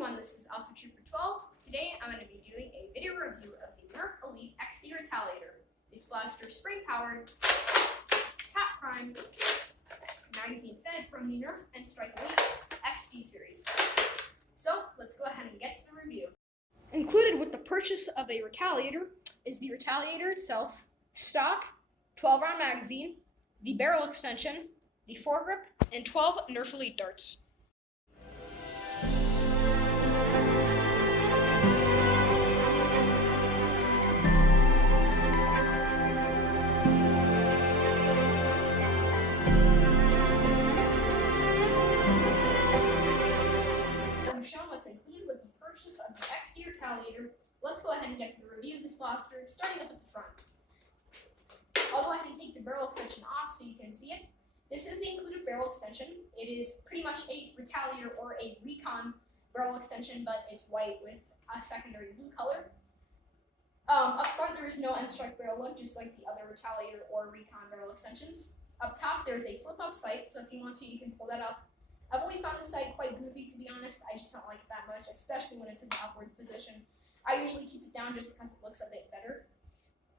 everyone, this is Alpha Trooper 12. Today I'm going to be doing a video review of the Nerf Elite XD Retaliator. This blaster spring-powered, top prime, magazine fed from the Nerf and Strike Elite XD series. So let's go ahead and get to the review. Included with the purchase of a Retaliator is the Retaliator itself, stock, 12-round magazine, the barrel extension, the foregrip, and 12 Nerf Elite darts. I've shown what's included with the purchase of the XD Retaliator. Let's go ahead and get to the review of this blaster, starting up at the front. I'll go ahead and take the barrel extension off so you can see it. This is the included barrel extension. It is pretty much a Retaliator or a Recon barrel extension, but it's white with a secondary blue color. Up front, there is no end strike barrel lug, just like the other Retaliator or Recon barrel extensions. Up top, there is a flip-up sight, so if you want to, you can pull that up. I've always found this sight quite goofy, to be honest. I just don't like it that much, especially when it's in the upwards position. I usually keep it down just because it looks a bit better.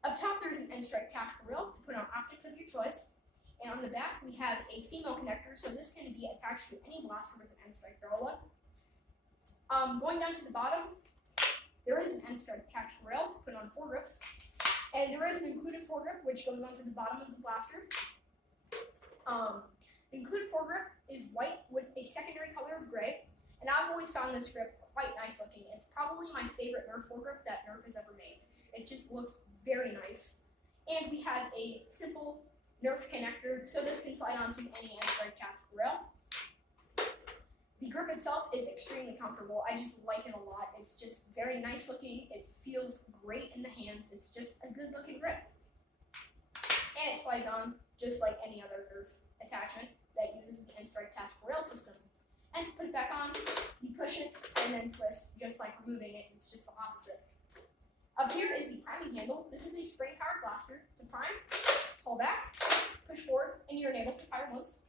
Up top, there's an end strike tactical rail to put on optics of your choice. And on the back, we have a female connector, so this can be attached to any blaster with an end strike barrel lug. Going down to the bottom, there is an end strike tactical rail to put on foregrips. And there is an included foregrip, which goes onto the bottom of the blaster. The included foregrip is white with a secondary color of gray, and I've always found this grip quite nice looking. It's probably my favorite Nerf foregrip that Nerf has ever made. It just looks very nice. And we have a simple Nerf connector, so this can slide onto any end strike tactical rail. The grip itself is extremely comfortable. I just like it a lot. It's just very nice looking. It feels great in the hands. It's just a good looking grip. And it slides on just like any other Nerf attachment that uses the end strike tactical rail system. And to put it back on, you push it and then twist, just like removing it. It's just the opposite. Up here is the priming handle. This is a spring-powered blaster. To prime, pull back, push forward, and you're enabled to fire once.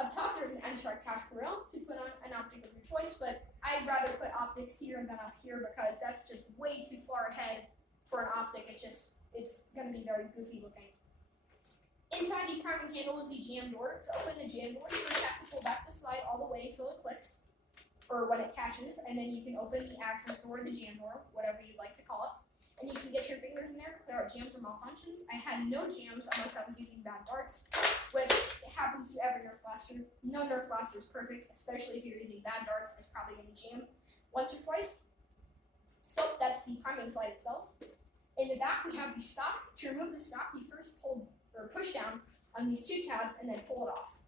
Up top, there's an end strike tactical rail to put on an optic of your choice, but I'd rather put optics here than up here because that's just way too far ahead for an optic. It's going to be very goofy looking. Inside the priming handle is the jam door. To open the jam door, you first have to pull back the slide all the way until it clicks, or when it catches, and then you can open the access door, the jam door, whatever you'd like to call it, and you can get your fingers in there to clear out jams or malfunctions. I had no jams unless I was using bad darts, which happens to every Nerf blaster. No Nerf blaster is perfect, especially if you're using bad darts. It's probably going to jam once or twice. So that's the priming slide itself. In the back, we have the stock. To remove the stock, you first push down on these two tabs and then pull it off.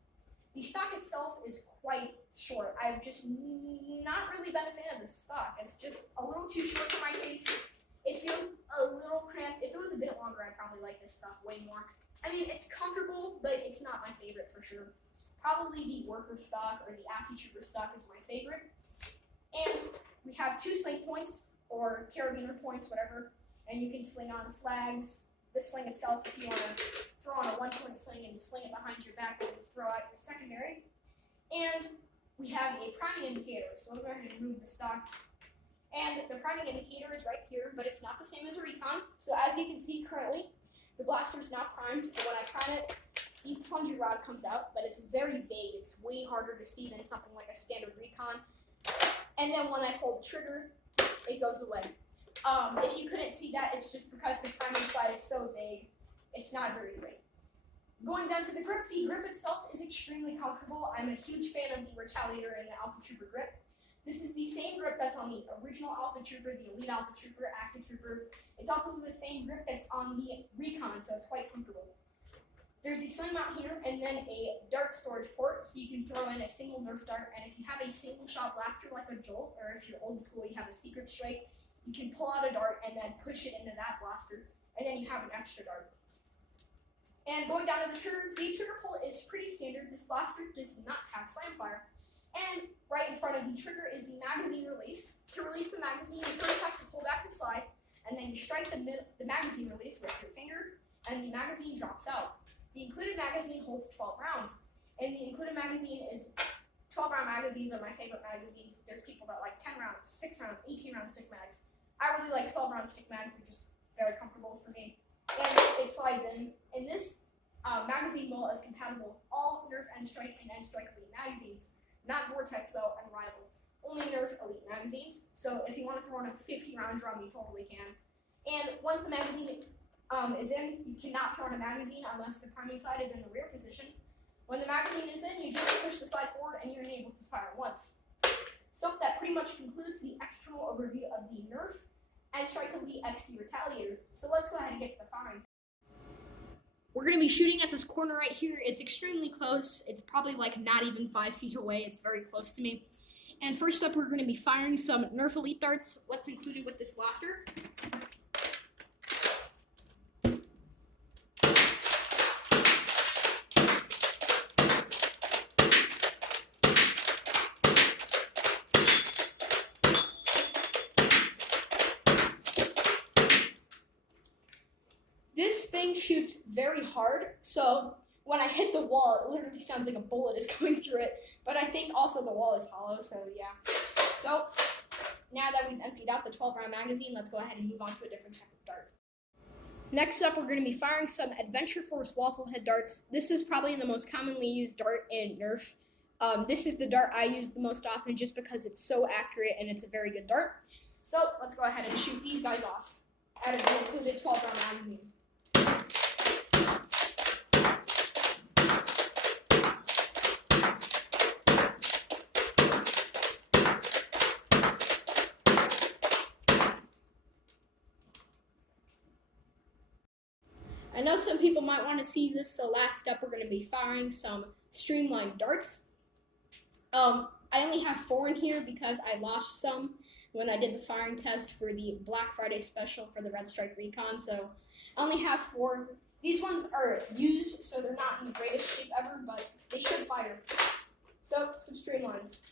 The stock itself is quite short. I've just not really been a fan of this stock. It's just a little too short for my taste. It feels a little cramped. If it was a bit longer, I'd probably like this stock way more. I mean, it's comfortable, but it's not my favorite for sure. Probably the worker stock or the Alpha Trooper stock is my favorite. And we have two sling points or carabiner points, whatever, and you can sling on flags. The sling itself, if you want to throw on a one-point sling and sling it behind your back, and throw out your secondary. And we have a priming indicator, so we'll go ahead and remove the stock. And the priming indicator is right here, but it's not the same as a Recon. So as you can see currently, the blaster is not primed, but when I prime it, the plunger rod comes out, but it's very vague. It's way harder to see than something like a standard Recon. And then when I pull the trigger, it goes away. If you couldn't see that, it's just because the priming slide is so vague. It's not very great. Going down to the grip itself is extremely comfortable. I'm a huge fan of the Retaliator and the Alpha Trooper grip. This is the same grip that's on the original Alpha Trooper, the Elite Alpha Trooper, Active Trooper. It's also the same grip that's on the Recon, so it's quite comfortable. There's a sling mount here and then a dart storage port, so you can throw in a single Nerf dart. And if you have a single shot blaster like a Jolt, or if you're old school, you have a Secret Strike, you can pull out a dart and then push it into that blaster, and then you have an extra dart. And going down to the trigger pull is pretty standard. This blaster does not have slam fire. And right in front of the trigger is the magazine release. To release the magazine, you first have to pull back the slide, and then you strike the magazine release with your finger, and the magazine drops out. The included magazine holds 12 rounds, and the included magazine is 12-round magazines are my favorite magazines. There's people that like 10 rounds, 6 rounds, 18-round stick mags. I really like 12-round stick mags. They're just very comfortable for me. And it slides in. And this magazine wall is compatible with all Nerf N-Strike and N-Strike Elite magazines. Not Vortex, though, and Rival. Only Nerf Elite magazines. So if you want to throw in a 50-round drum, you totally can. And once the magazine is in, you cannot throw in a magazine unless the priming side is in the rear position. When the magazine is in, you just push the slide forward and you're able to fire once. So that pretty much concludes the external overview of the Nerf N-Strike Elite XD Retaliator. So let's go ahead and get to the firing. We're going to be shooting at this corner right here. It's extremely close. It's probably like not even 5 feet away. It's very close to me. And first up, we're going to be firing some Nerf Elite darts. What's included with this blaster? This thing shoots very hard, so when I hit the wall, it literally sounds like a bullet is going through it, but I think also the wall is hollow, so yeah. So, now that we've emptied out the 12-round magazine, let's go ahead and move on to a different type of dart. Next up, we're going to be firing some Adventure Force waffle head darts. This is probably the most commonly used dart in Nerf. This is the dart I use the most often just because it's so accurate and it's a very good dart. So, let's go ahead and shoot these guys off out of the included 12-round magazine. I know some people might want to see this, so last up we're going to be firing some streamlined darts. I only have 4 in here because I lost some when I did the firing test for the Black Friday special for the Red Strike Recon, so I only have 4. These ones are used, so they're not in the greatest shape ever, but they should fire. So, some streamlines.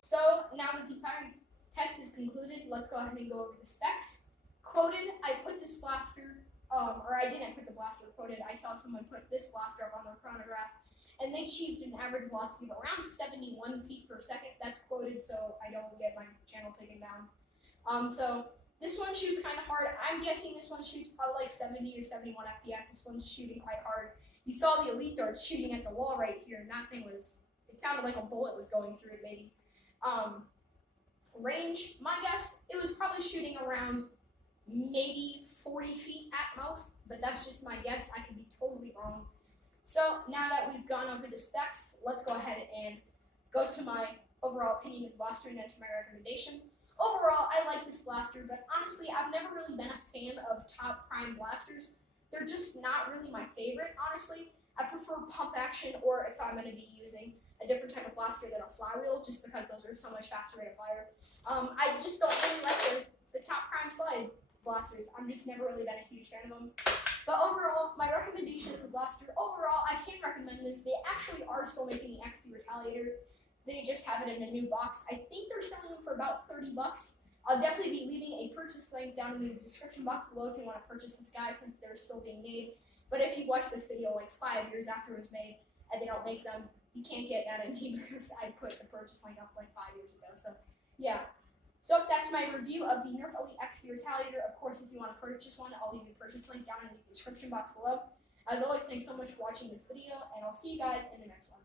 So, now that the firing test is concluded, let's go ahead and go over the specs. Quoted, I put this blaster, or I didn't put the blaster quoted, I saw someone put this blaster up on their chronograph, and they achieved an average velocity of around 71 feet per second. That's quoted, so I don't get my channel taken down. So this one shoots kind of hard. I'm guessing this one shoots probably like 70 or 71 FPS. This one's shooting quite hard. You saw the Elite darts shooting at the wall right here, and that thing was, it sounded like a bullet was going through it maybe. Range, my guess, it was probably shooting around maybe 40 feet at most, but that's just my guess. I could be totally wrong. So now that we've gone over the specs, let's go ahead and go to my overall opinion of the blaster and then to my recommendation. Overall, I like this blaster, but honestly, I've never really been a fan of top prime blasters. They're just not really my favorite, honestly. I prefer pump action, or if I'm going to be using a different type of blaster than a flywheel, just because those are so much faster rate of fire. I just don't really like the top prime slide blasters. I'm just never really been a huge fan of them. But overall, my recommendation for blaster, overall, I can recommend this. They actually are still making the XD Retaliator. They just have it in a new box. I think they're selling them for about $30. I'll definitely be leaving a purchase link down in the description box below if you want to purchase this guy, since they're still being made. But if you watch this video like 5 years after it was made and they don't make them, you can't get mad at me because I put the purchase link up like 5 years ago. So, yeah. So that's my review of the Nerf Elite XD Retaliator. Of course, if you want to purchase one, I'll leave a purchase link down in the description box below. As always, thanks so much for watching this video, and I'll see you guys in the next one.